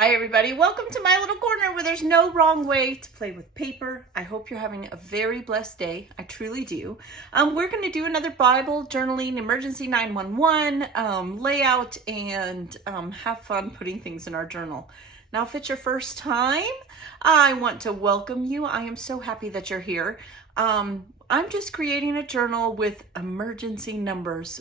Hi everybody, welcome to my little corner where there's no wrong way to play with paper. I hope you're having a very blessed day. I truly do. We're going to do another Bible journaling emergency 911 layout and have fun putting things in our journal. Now, if it's your first time, I want to welcome you. I am so happy that you're here. I'm just creating a journal with emergency numbers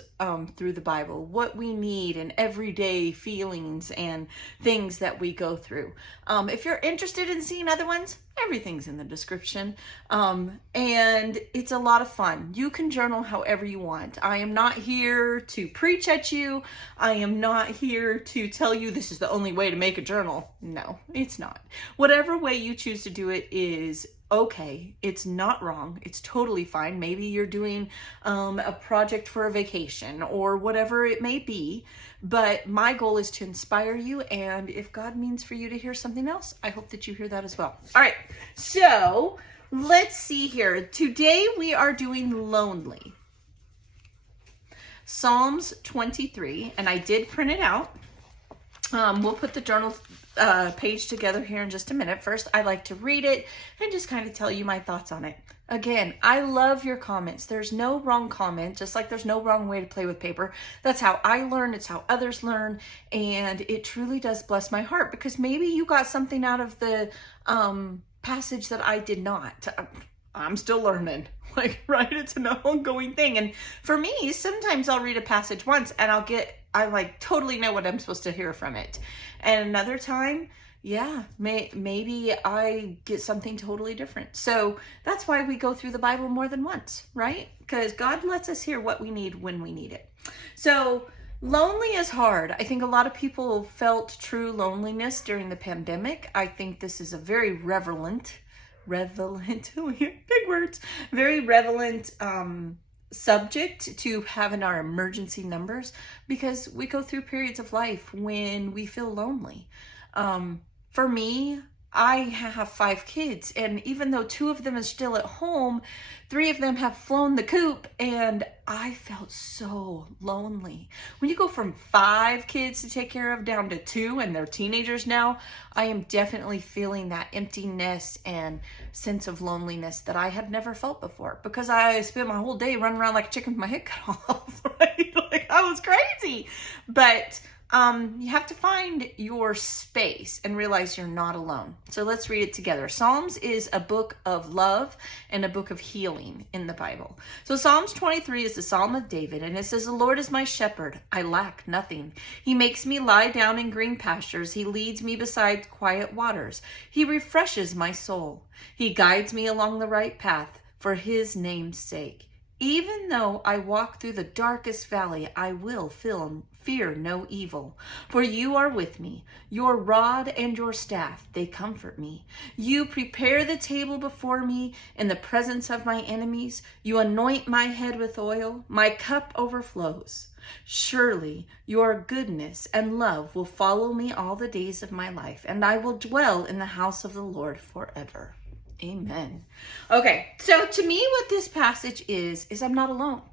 through the Bible, what we need and everyday feelings and things that we go through. If you're interested in seeing other ones, everything's in the description. And it's a lot of fun. You can journal however you want. I am not here to preach at you. I am not here to tell you this is the only way to make a journal. No, it's not. Whatever way you choose to do it is okay. It's not wrong. It's totally fine. Maybe you're doing a project for a vacation or whatever it may be. But my goal is to inspire you. And if God means for you to hear something else, I hope that you hear that as well. All right. So let's see here. Today we are doing lonely. Psalms 23. And I did print it out. We'll put the journal page together here in just a minute. First, I like to read it and just kind of tell you my thoughts on it. Again, I love your comments. There's no wrong comment, just like there's no wrong way to play with paper. That's how I learn. It's how others learn. And it truly does bless my heart because maybe you got something out of the passage that I did not. I'm still learning, right? It's an ongoing thing. And for me, sometimes I'll read a passage once and I totally know what I'm supposed to hear from it. And another time, yeah, maybe I get something totally different. So that's why we go through the Bible more than once, right? Because God lets us hear what we need when we need it. So lonely is hard. I think a lot of people felt true loneliness during the pandemic. I think this is a very relevant, big words, very relevant subject to have in our emergency numbers because we go through periods of life when we feel lonely. For me, I have 5 kids, and even though 2 of them are still at home, 3 of them have flown the coop, and I felt so lonely. When you go from 5 kids to take care of down to 2, and they're teenagers now, I am definitely feeling that emptiness and sense of loneliness that I had never felt before because I spent my whole day running around like a chicken with my head cut off, right? I was crazy. But you have to find your space and realize you're not alone. So let's read it together. Psalms is a book of love and a book of healing in the Bible. So Psalms 23 is the Psalm of David, and it says, "The Lord is my shepherd. I lack nothing. He makes me lie down in green pastures. He leads me beside quiet waters. He refreshes my soul. He guides me along the right path for his name's sake. Even though I walk through the darkest valley, I will fear no evil. For you are with me. Your rod and your staff, they comfort me. You prepare the table before me in the presence of my enemies. You anoint my head with oil. My cup overflows. Surely your goodness and love will follow me all the days of my life, and I will dwell in the house of the Lord forever." Amen. Okay, so to me what this passage is I'm not alone.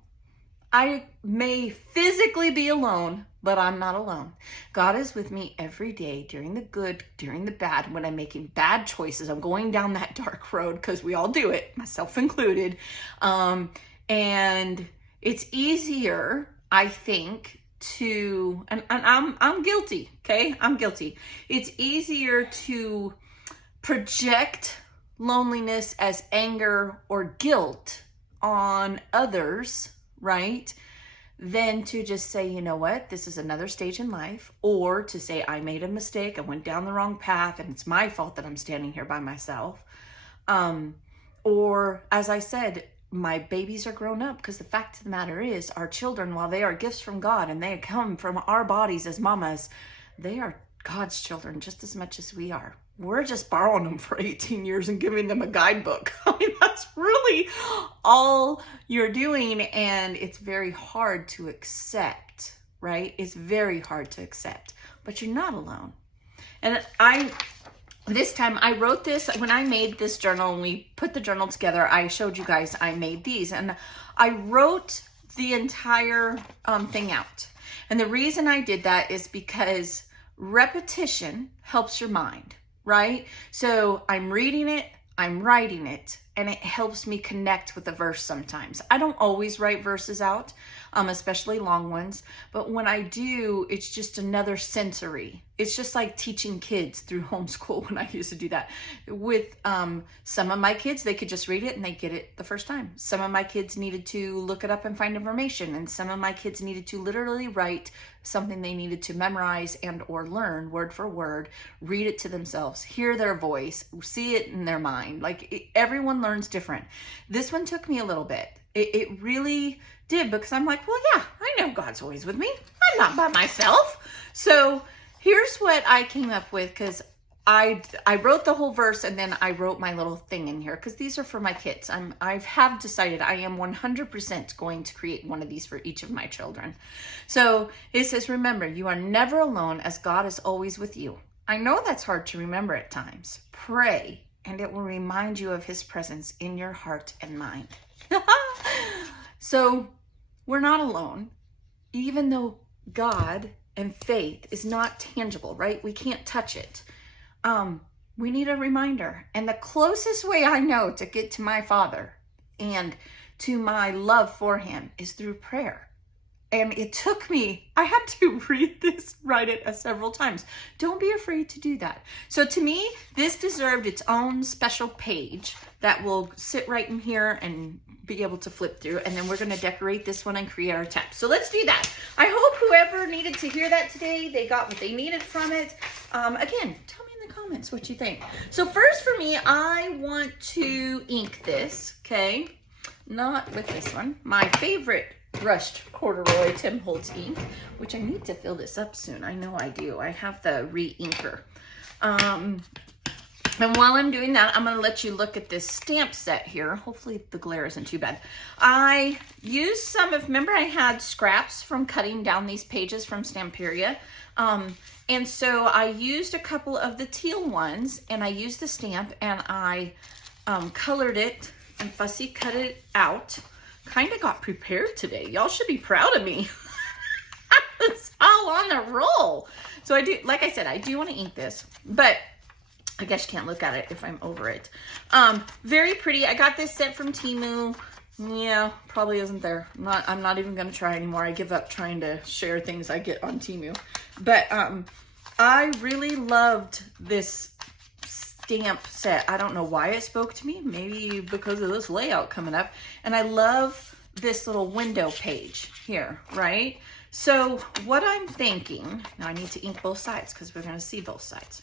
I may physically be alone, but I'm not alone. God is with me every day during the good, during the bad, when I'm making bad choices. I'm going down that dark road because we all do it, myself included. And it's easier, I think, and I'm guilty, okay? I'm guilty. It's easier to project loneliness as anger or guilt on others, right? Than to just say, you know what, this is another stage in life, or to say I made a mistake, I went down the wrong path, and it's my fault that I'm standing here by myself. Or as I said, my babies are grown up, because the fact of the matter is our children, while they are gifts from God and they come from our bodies as mamas, they are God's children just as much as we are. We're just borrowing them for 18 years and giving them a guidebook. I mean, that's really all you're doing. And it's very hard to accept, right? It's very hard to accept, but you're not alone. And this time I wrote this, when I made this journal and we put the journal together, I showed you guys I made these, and I wrote the entire thing out. And the reason I did that is because repetition helps your mind, right? So I'm reading it, I'm writing it, and it helps me connect with the verse sometimes. I don't always write verses out, especially long ones, but when I do, it's just another sensory. It's just like teaching kids through homeschool when I used to do that. With some of my kids, they could just read it and they get it the first time. Some of my kids needed to look it up and find information, and some of my kids needed to literally write something they needed to memorize and or learn word for word, read it to themselves, hear their voice, see it in their mind. Like everyone learns different. This one took me a little bit. It really did, because I'm like, well, yeah, I know God's always with me. I'm not by myself. So here's what I came up with, because I wrote the whole verse and then I wrote my little thing in here, because these are for my kids. I have decided I am 100% going to create one of these for each of my children. So it says, remember, you are never alone, as God is always with you. I know that's hard to remember at times. Pray, and it will remind you of his presence in your heart and mind. So we're not alone, even though God and faith is not tangible, right? We can't touch it. We need a reminder. And the closest way I know to get to my Father and to my love for him is through prayer. And it took me, I had to read this, write it several times. Don't be afraid to do that. So to me, this deserved its own special page that will sit right in here and be able to flip through. And then we're going to decorate this one and create our text. So let's do that. I hope whoever needed to hear that today, they got what they needed from it. Again, tell me in the comments what you think. So first for me, I want to ink this, okay? Not with this one. My favorite brushed corduroy Tim Holtz ink, which I need to fill this up soon. I know I do. I have the re-inker. And while I'm doing that, I'm going to let you look at this stamp set here. Hopefully the glare isn't too bad. I used some of, remember I had scraps from cutting down these pages from Stamperia. And so I used a couple of the teal ones, and I used the stamp, and I colored it and fussy cut it out. Kind of got prepared today. Y'all should be proud of me. It's all on the roll. So I do, like I said, I do want to ink this, but I guess you can't look at it if I'm over it. Very pretty. I got this set from Temu. Yeah, probably isn't there. I'm not even going to try anymore. I give up trying to share things I get on Temu. But I really loved this stamp set. I don't know why it spoke to me. Maybe because of this layout coming up. And I love this little window page here, right? So what I'm thinking, now I need to ink both sides because we're going to see both sides.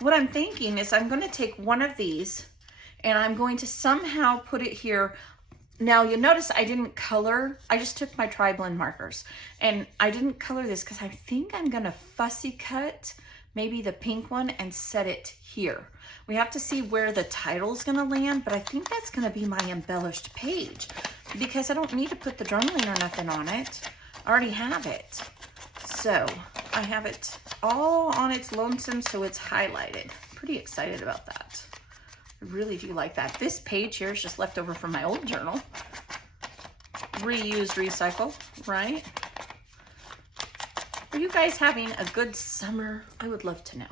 What I'm thinking is I'm going to take one of these and I'm going to somehow put it here. Now you'll notice I didn't color. I just took my tri-blend markers and I didn't color this because I think I'm going to fussy cut maybe the pink one and set it here. We have to see where the title's going to land, but I think that's going to be my embellished page because I don't need to put the journaling or nothing on it. I already have it. So I have it all on its lonesome, so it's highlighted. Pretty excited about that. I really do like that. This page here is just left over from my old journal. Reuse, recycle, right? Are you guys having a good summer? I would love to know.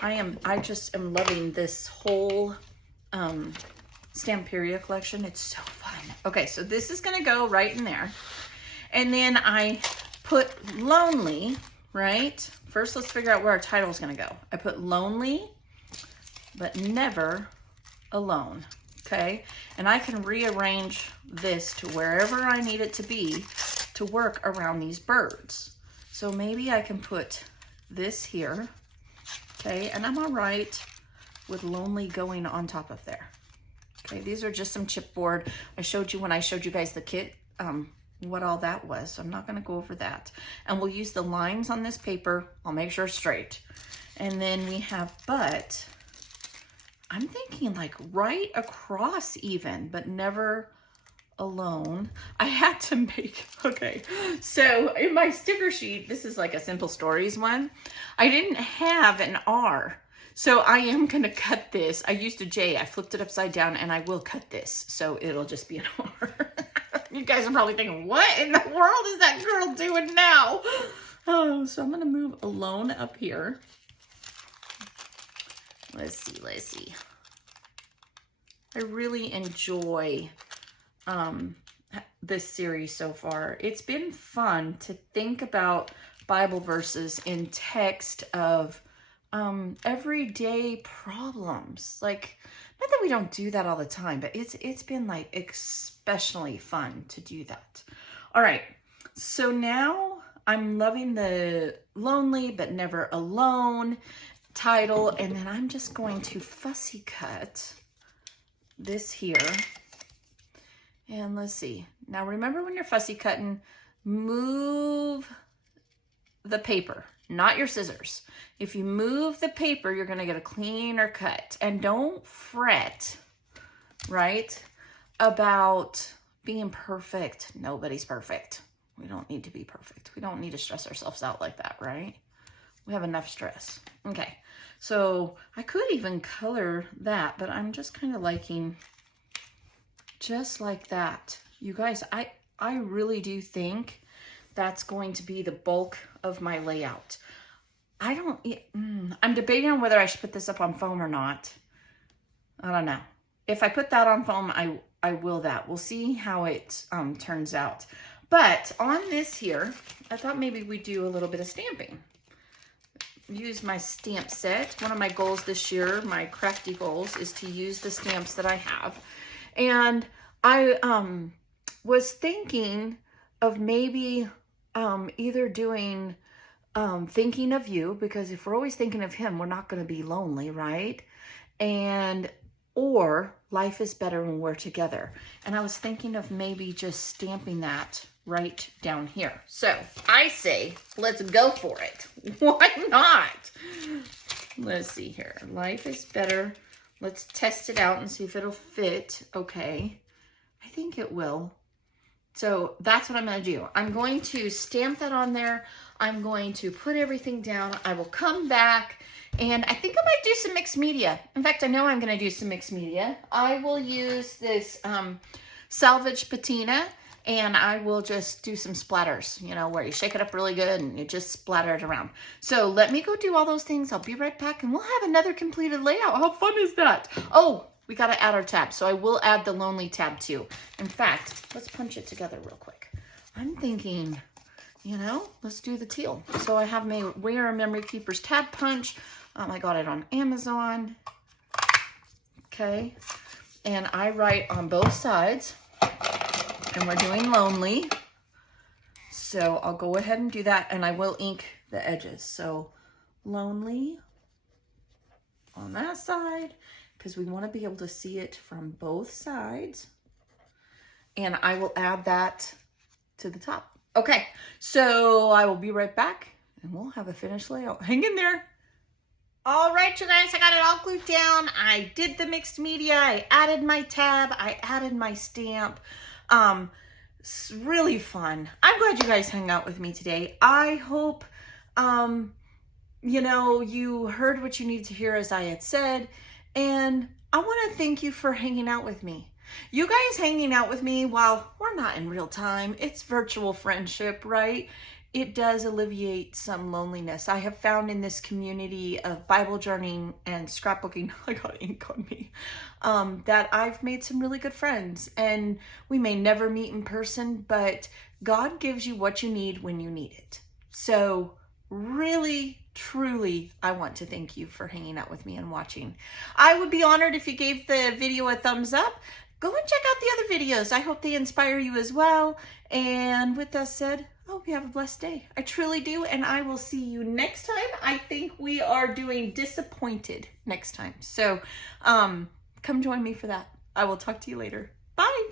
I just am loving this whole Stamperia collection. It's so fun. Okay, so this is gonna go right in there. And then I put lonely, right? First, let's figure out where our title is going to go. I put lonely, but never alone, okay? And I can rearrange this to wherever I need it to be to work around these birds. So maybe I can put this here, okay? And I'm all right with lonely going on top of there. Okay, these are just some chipboard. I showed you when I showed you guys the kit, what all that was. So I'm not going to go over that. And we'll use the lines on this paper. I'll make sure it's straight. And then we have but. I'm thinking like right across even, but never alone. I had to make, okay. So in my sticker sheet, this is like a Simple Stories one. I didn't have an R. So I am going to cut this. I used a J. I flipped it upside down and I will cut this. So it'll just be an R. You guys are probably thinking, what in the world is that girl doing now? Oh, so I'm going to move Alone up here. Let's see. I really enjoy this series so far. It's been fun to think about Bible verses in text of everyday problems. Like, not that we don't do that all the time, but it's been like especially fun to do that. All right, so now I'm loving the Lonely but Never Alone title, and then I'm just going to fussy cut this here. And let's see. Now remember, when you're fussy cutting, move the paper, not your scissors. If you move the paper, you're going to get a cleaner cut. And don't fret, right, about being perfect. Nobody's perfect. We don't need to be perfect. We don't need to stress ourselves out like that, right? We have enough stress. Okay, so I could even color that, but I'm just kind of liking just like that. You guys, I really do think that's going to be the bulk of my layout. I'm debating on whether I should put this up on foam or not. I don't know. If I put that on foam, I will that. We'll see how it turns out. But on this here, I thought maybe we'd do a little bit of stamping. Use my stamp set. One of my goals this year, my crafty goals, is to use the stamps that I have. And I was thinking of maybe either doing Thinking of You, because if we're always thinking of Him, we're not going to be lonely, right? Or Life is Better When We're Together. And I was thinking of maybe just stamping that right down here. So I say, let's go for it. Why not? Let's see here. Life is better. Let's test it out and see if it'll fit. Okay. I think it will. So that's what I'm going to do. I'm going to stamp that on there. I'm going to put everything down. I will come back, and I think I might do some mixed media. In fact, I know I'm going to do some mixed media. I will use this salvage patina, and I will just do some splatters, you know, where you shake it up really good and you just splatter it around. So let me go do all those things. I'll be right back, and we'll have another completed layout. How fun is that? Oh, we got to add our tab. So I will add the Lonely tab too. In fact, let's punch it together real quick. I'm thinking, you know, let's do the teal. So I have my We Are Memory Keepers tab punch. I got it on Amazon. Okay. And I write on both sides. And we're doing Lonely. So I'll go ahead and do that. And I will ink the edges. So Lonely on that side, because we want to be able to see it from both sides. And I will add that to the top. Okay, so I will be right back, and we'll have a finished layout. Hang in there. All right, you guys, I got it all glued down. I did the mixed media. I added my tab. I added my stamp. It's really fun. I'm glad you guys hung out with me today. I hope, you know, you heard what you needed to hear, as I had said. And I want to thank you for hanging out with me. You guys hanging out with me while we're not in real time, it's virtual friendship, right? It does alleviate some loneliness. I have found in this community of Bible journeying and scrapbooking, I got ink on me, that I've made some really good friends. And we may never meet in person, but God gives you what you need when you need it. So really, truly, I want to thank you for hanging out with me and watching. I would be honored if you gave the video a thumbs up. Go and check out the other videos. I hope they inspire you as well. And with that said, I hope you have a blessed day. I truly do. And I will see you next time. I think we are doing Disappointed next time. So come join me for that. I will talk to you later. Bye.